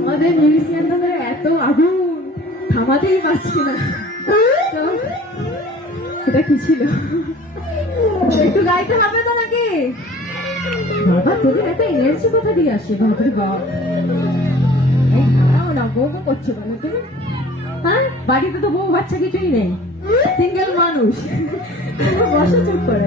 আমাদের মিউজিশিয়ানদের এত আগুন থামাতেই পারছি না। এটা কি ছিল? একটু গাইতে হবে তো নাকি? বাবা তোদের এত এনার্জি কোথা দিয়ে আসে? বাবারে বাবা, না বউ করছো কেন তুমি? হ্যাঁ, বাড়িতে তো বউ বাচ্চা কিছুই নেই, সিঙ্গেল মানুষ। বসে চুপ করে।